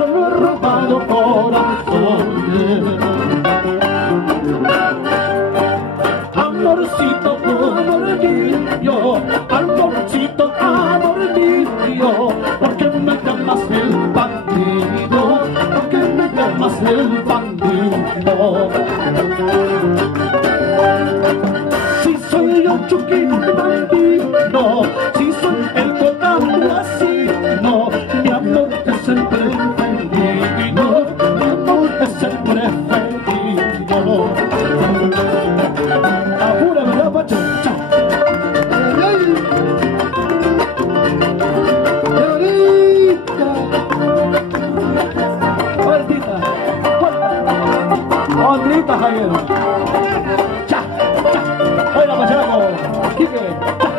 solo he robado corazones. Amorcito, amor mío, amorcito, amor mío, ¿por qué me llamas el bandido? ¿Por qué me llamas el bandido? Si soy yo Chuquín bandido, si soy el cotado asesino, mi amor es el preferido, mi amor es el preferido. Apura, ¿verdad, Pacho? ¡Chao! Ondrita, Javier. Cha, cha. Hoy la pasará con Quique. Cha,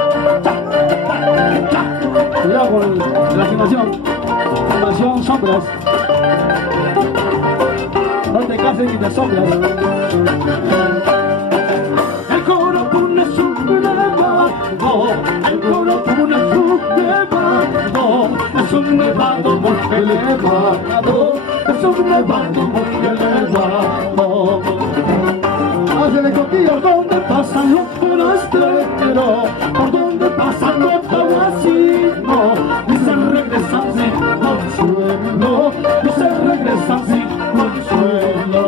cha, cha, cha. Cuidado con la filmación. Filmación sombras. No te cases ni te sombras. El coro pone su nevado. El coro pone su nevado. Es un nevado muy elevado. Es un nevado muy elevado. Hácele coquillo. ¿Por dónde pasan los forasteros? ¿Por dónde pasan los tahuasinos? Dicen regresan sin consuelo. Dicen regresan sin consuelo.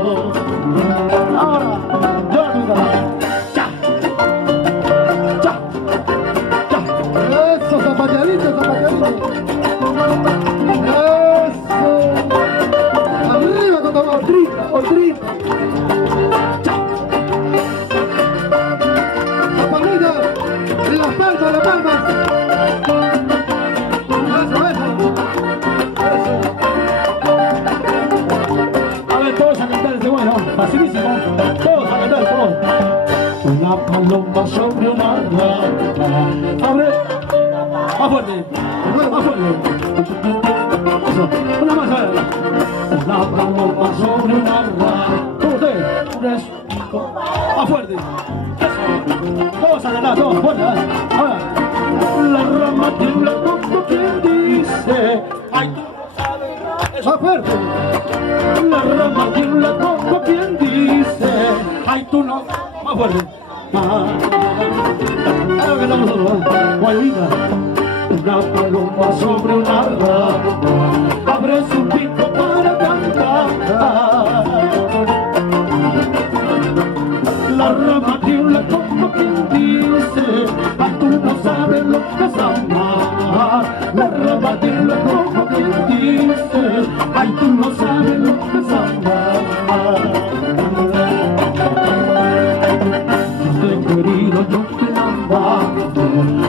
Ahora, yo ayuda. ¡Ya! ¡Ya! ¡Ya! Eso, zapateadito, zapateadito. Eso. Arriba con tu otrita, otrita. Las palmas. Eso. A ver, todos a cantar este bueno, facilísimo. Todos a cantar, todos. Una paloma sobre una rama. Abre. Más fuerte. Más fuerte. Eso. Una más, a ver. Una paloma sobre una rama. Todos ustedes. Más fuerte. Todos a cantar, todos, fuerte, ahora. La rama tiembla como quien dice, ay, tú no sabes nada. Más fuerte. La rama tiembla como quien dice, ay, tú no. Más fuerte. Ahora que estamos nosotros, Guayabita. Una paloma sobre una rama, abre su pico para cantar. La rama tiembla como quien dice, ay, tú no sabes lo que es amar. La rama tiembla como quien dice, ay, tú no sabes lo que es amar. Yo te he querido, yo te he amado,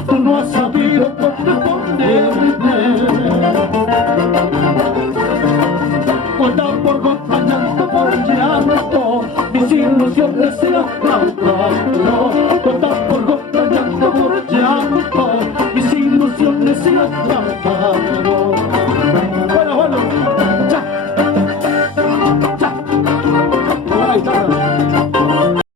tú no has sabido corresponderme. Gota por gota, llanto por llanto, mis ilusiones se acabaron. Gota por gota, llanto por llanto, mis ilusiones se acabaron.